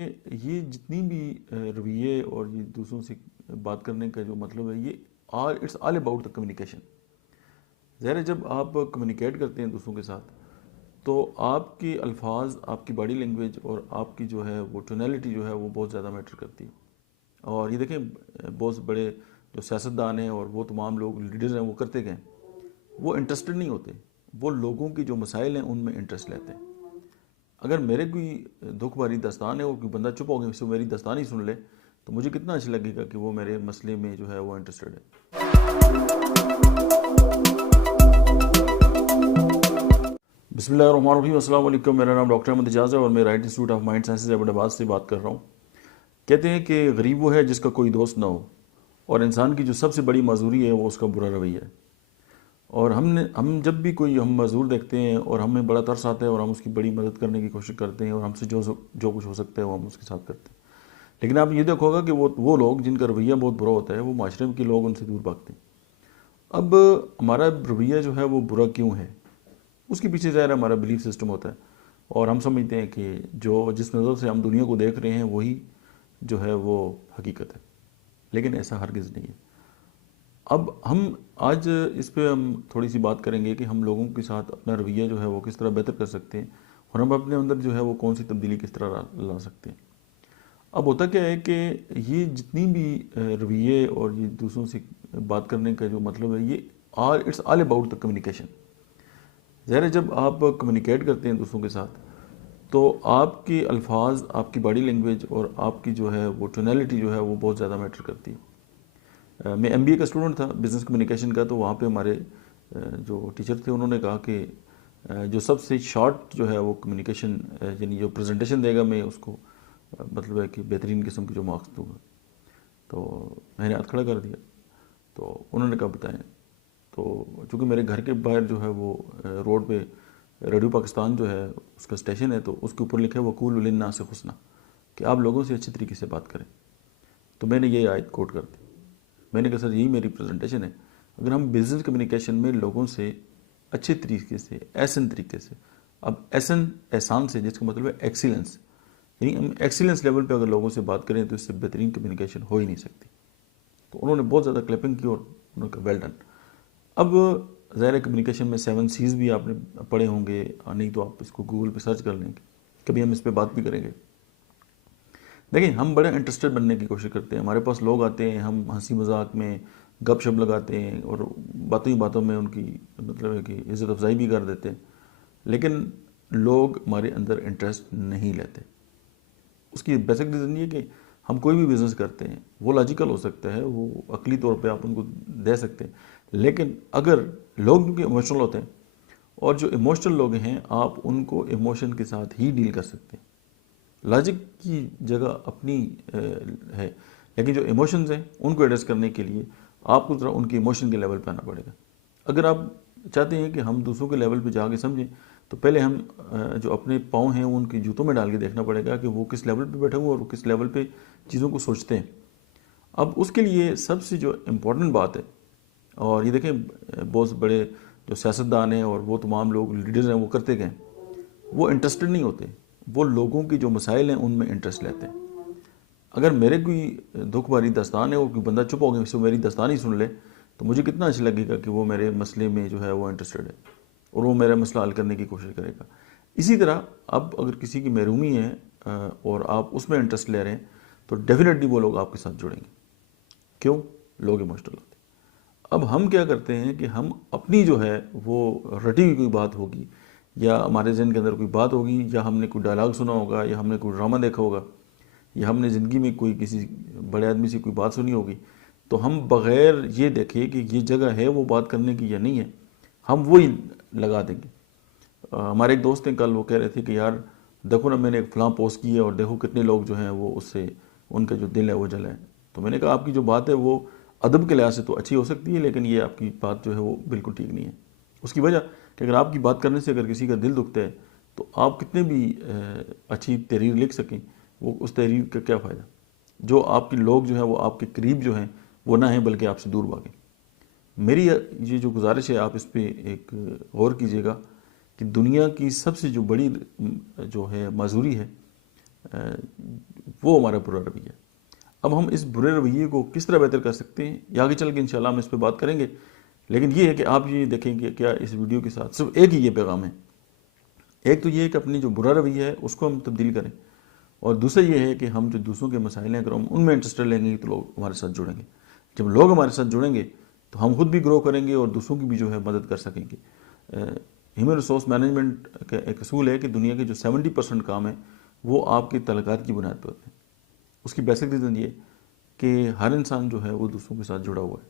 یہ جتنی بھی رویے اور یہ دوسروں سے بات کرنے کا جو مطلب ہے، یہ it's all about the communication. ظاہر ہے جب آپ کمیونیکیٹ کرتے ہیں دوسروں کے ساتھ تو آپ کے الفاظ، آپ کی باڈی لینگویج اور آپ کی جو ہے وہ ٹونیلٹی جو ہے وہ بہت زیادہ میٹر کرتی ہے. اور یہ دیکھیں بہت بڑے جو سیاستدان ہیں اور وہ تمام لوگ لیڈرز ہیں وہ کرتے گئے، وہ انٹرسٹڈ نہیں ہوتے، وہ لوگوں کی جو مسائل ہیں ان میں انٹرسٹ لیتے ہیں. اگر میرے کوئی دکھ بھری داستان ہے اور کوئی بندہ چپ ہو گیا میری داستان ہی سن لے تو مجھے کتنا اچھا لگے گا کہ وہ میرے مسئلے میں جو ہے وہ انٹرسٹڈ ہے. بسم اللہ الرحمن الرحیم. السلام علیکم. میرا نام ڈاکٹر احمد اعجاز ہے اور میں Rite Institute of Mind Sciences Abbottabad سے بات کر رہا ہوں. کہتے ہیں کہ غریب وہ ہے جس کا کوئی دوست نہ ہو، اور انسان کی جو سب سے بڑی معذوری ہے وہ اس کا برا رویہ ہے. اور ہم جب بھی کوئی ہم معذور دیکھتے ہیں اور ہمیں بڑا ترس آتا ہے اور ہم اس کی بڑی مدد کرنے کی کوشش کرتے ہیں اور ہم سے جو کچھ ہو سکتا ہے وہ ہم اس کے ساتھ کرتے ہیں. لیکن آپ یہ دیکھو گا کہ وہ لوگ جن کا رویہ بہت برا ہوتا ہے وہ معاشرے کے لوگ ان سے دور بھاگتے ہیں. اب ہمارا رویہ جو ہے وہ برا کیوں ہے، اس کے پیچھے ظاہر ہمارا بلیف سسٹم ہوتا ہے اور ہم سمجھتے ہیں کہ جس نظر سے ہم دنیا کو دیکھ رہے ہیں وہی جو ہے وہ حقیقت ہے. لیکن ایسا ہرگز نہیں ہے. اب ہم آج اس پہ ہم تھوڑی سی بات کریں گے کہ ہم لوگوں کے ساتھ اپنا رویہ جو ہے وہ کس طرح بہتر کر سکتے ہیں اور ہم اپنے اندر جو ہے وہ کون سی تبدیلی کس طرح لا سکتے ہیں. اب ہوتا کیا ہے کہ یہ جتنی بھی رویے اور یہ دوسروں سے بات کرنے کا جو مطلب ہے، یہ it's all about the communication. ظاہر ہے جب آپ کمیونیکیٹ کرتے ہیں دوسروں کے ساتھ تو آپ کے الفاظ، آپ کی باڈی لینگویج اور آپ کی جو ہے وہ ٹونیلٹی جو ہے وہ بہت زیادہ میٹر کرتی ہے. میں ایم بی اے کا اسٹوڈنٹ تھا بزنس کمیونیکیشن کا، تو وہاں پہ ہمارے جو ٹیچر تھے انہوں نے کہا کہ جو سب سے شارٹ جو ہے وہ کمیونیکیشن یعنی جو پریزنٹیشن دے گا میں اس کو مطلب ہے کہ بہترین قسم کے جو مارکس دوں گا. تو میں نے ہاتھ کھڑا کر دیا. تو انہوں نے کہا بتائیں. تو چونکہ میرے گھر کے باہر جو ہے وہ روڈ پہ ریڈیو پاکستان جو ہے اس کا اسٹیشن ہے، تو اس کے اوپر لکھا ہے وقول للناس حسنا، کہ آپ لوگوں سے اچھے طریقے سے بات کریں. تو میں نے یہ آیت کوٹ کر دی. میں نے کہا سر یہی میری پریزنٹیشن ہے. اگر ہم بزنس کمیونیکیشن میں لوگوں سے اچھے طریقے سے، احسن طریقے سے، اب احسان سے جس کا مطلب ہے ایکسیلنس، یعنی ہم ایکسیلنس لیول پہ اگر لوگوں سے بات کریں تو اس سے بہترین کمیونیکیشن ہو ہی نہیں سکتی. تو انہوں نے بہت زیادہ کلیپنگ کی اور انہوں نے کہا ویل ڈن. اب ظاہر کمیونیکیشن میں 7 C's بھی آپ نے پڑھے ہوں گے، نہیں تو آپ اس کو گوگل پہ سرچ کر لیں گے، کبھی ہم اس پہ بات بھی کریں گے. دیکھیں ہم بڑے انٹرسٹڈ بننے کی کوشش کرتے ہیں، ہمارے پاس لوگ آتے ہیں، ہم ہنسی مذاق میں گپ شپ لگاتے ہیں اور باتوں ہی باتوں میں ان کی مطلب ہے کہ عزت افزائی بھی کر دیتے ہیں، لیکن لوگ ہمارے اندر انٹرسٹ نہیں لیتے. اس کی بیسک ریزن یہ کہ ہم کوئی بھی بزنس کرتے ہیں وہ لاجیکل ہو سکتا ہے، وہ عقلی طور پہ آپ ان کو دے سکتے ہیں، لیکن اگر لوگ کیونکہ ایموشنل ہوتے ہیں اور جو ایموشنل لوگ ہیں آپ ان کو ایموشن کے ساتھ ہی ڈیل کر سکتے ہیں. لاجک کی جگہ اپنی ہے، لیکن جو ایموشنز ہیں ان کو ایڈریس کرنے کے لیے آپ کو ذرا ان کے ایموشن کے لیول پہ آنا پڑے گا. اگر آپ چاہتے ہیں کہ ہم دوسروں کے لیول پہ جا کے سمجھیں تو پہلے ہم جو اپنے پاؤں ہیں ان کی جوتوں میں ڈال کے دیکھنا پڑے گا کہ وہ کس لیول پہ بیٹھے ہوئے اور وہ کس لیول پہ چیزوں کو سوچتے ہیں. اب اس کے لیے سب سے جو امپورٹنٹ بات ہے، اور یہ دیکھیں بہت بڑے جو سیاستدان ہیں اور وہ تمام لوگ لیڈرز ہیں وہ کرتے گئے، وہ انٹرسٹڈ نہیں ہوتے، وہ لوگوں کی جو مسائل ہیں ان میں انٹرسٹ لیتے ہیں. اگر میرے کوئی دکھ بھری داستان ہے اور کوئی بندہ چپ ہو گیا میری داستان ہی سن لے تو مجھے کتنا اچھا لگے گا کہ وہ میرے مسئلے میں جو ہے وہ انٹرسٹڈ ہے اور وہ میرا مسئلہ حل کرنے کی کوشش کرے گا. اسی طرح اب اگر کسی کی محرومی ہے اور آپ اس میں انٹرسٹ لے رہے ہیں تو ڈیفینیٹلی وہ لوگ آپ کے ساتھ جڑیں گے. کیوں؟ لوگ ایموشنل ہوتے ہیں. اب ہم کیا کرتے ہیں کہ ہم اپنی جو ہے وہ رٹی ہوئی کوئی بات ہوگی یا ہمارے ذہن کے اندر کوئی بات ہوگی یا ہم نے کوئی ڈائلاگ سنا ہوگا یا ہم نے کوئی ڈرامہ دیکھا ہوگا یا ہم نے زندگی میں کوئی کسی بڑے آدمی سے کوئی بات سنی ہوگی، تو ہم بغیر یہ دیکھے کہ یہ جگہ ہے وہ بات کرنے کی یا نہیں ہے ہم وہی لگا دیں گے. ہمارے ایک دوست ہیں کل وہ کہہ رہے تھے کہ یار دیکھو نا میں نے ایک فلاں پوسٹ کی ہے اور دیکھو کتنے لوگ جو ہیں وہ اس سے ان کا جو دل ہے وہ جلا ہے. تو میں نے کہا آپ کی جو بات ہے وہ ادب کے لحاظ سے تو اچھی ہو سکتی ہے لیکن یہ آپ کی بات جو ہے وہ بالکل ٹھیک نہیں ہے. اس کی وجہ کہ اگر آپ کی بات کرنے سے اگر کسی کا دل دکھتا ہے تو آپ کتنے بھی اچھی تحریر لکھ سکیں وہ اس تحریر کا کیا فائدہ، جو آپ کے لوگ جو ہیں وہ آپ کے قریب جو ہیں وہ نہ ہیں بلکہ آپ سے دور بھاگیں. میری یہ جو گزارش ہے آپ اس پہ ایک غور کیجیے گا کہ دنیا کی سب سے جو بڑی جو ہے معذوری ہے وہ ہمارا برا رویہ ہے۔ اب ہم اس برے رویے کو کس طرح بہتر کر سکتے ہیں، یہ آگے چل کے انشاءاللہ ہم اس پہ بات کریں گے، لیکن یہ ہے کہ آپ یہ دیکھیں کہ کیا اس ویڈیو کے ساتھ صرف ایک ہی یہ پیغام ہے۔ ایک تو یہ ہے کہ اپنی جو برا رویہ ہے اس کو ہم تبدیل کریں، اور دوسرا یہ ہے کہ ہم جو دوسروں کے مسائل ہیں اگر ہم ان میں انٹرسٹ لیں گے تو لوگ ہمارے ساتھ جڑیں گے۔ جب لوگ ہمارے ساتھ جڑیں گے تو ہم خود بھی گرو کریں گے اور دوسروں کی بھی جو ہے مدد کر سکیں گے۔ ہیومن ریسورس مینجمنٹ کا ایک اصول ہے کہ دنیا کے جو 70% کام ہیں وہ آپ کے تعلقات کی بنیاد پر ہوتے ہیں۔ اس کی بیسک ریزن یہ کہ ہر انسان جو ہے وہ دوسروں کے ساتھ جڑا ہوا ہے۔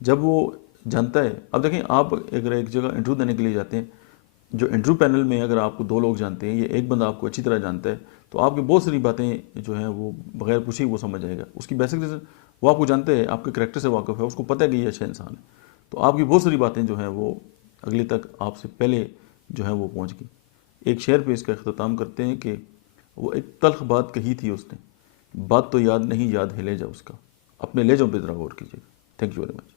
جب وہ جانتا ہے، اب دیکھیں آپ اگر ایک جگہ انٹرویو دینے کے لیے جاتے ہیں، جو انٹرویو پینل میں اگر آپ کو 2 لوگ جانتے ہیں یا ایک بندہ آپ کو اچھی طرح جانتا ہے تو آپ کی بہت ساری باتیں جو ہیں وہ بغیر پوچھے وہ سمجھ جائے گا۔ اس کی بیسک ریزن وہ آپ کو جانتے ہیں، آپ کے کریکٹر سے واقف ہے، اس کو پتہ ہے کہ یہ اچھا انسان ہے، تو آپ کی بہت ساری باتیں جو ہیں وہ اگلے تک آپ سے پہلے جو ہیں وہ پہنچ گئی۔ ایک شعر پہ اس کا اختتام کرتے ہیں کہ وہ ایک تلخ بات کہی تھی اس نے، بات تو یاد نہیں، یاد ہے لہجہ اس کا، اپنے لہجوں پہ ذرا غور کیجیے گا۔ Thank you very much.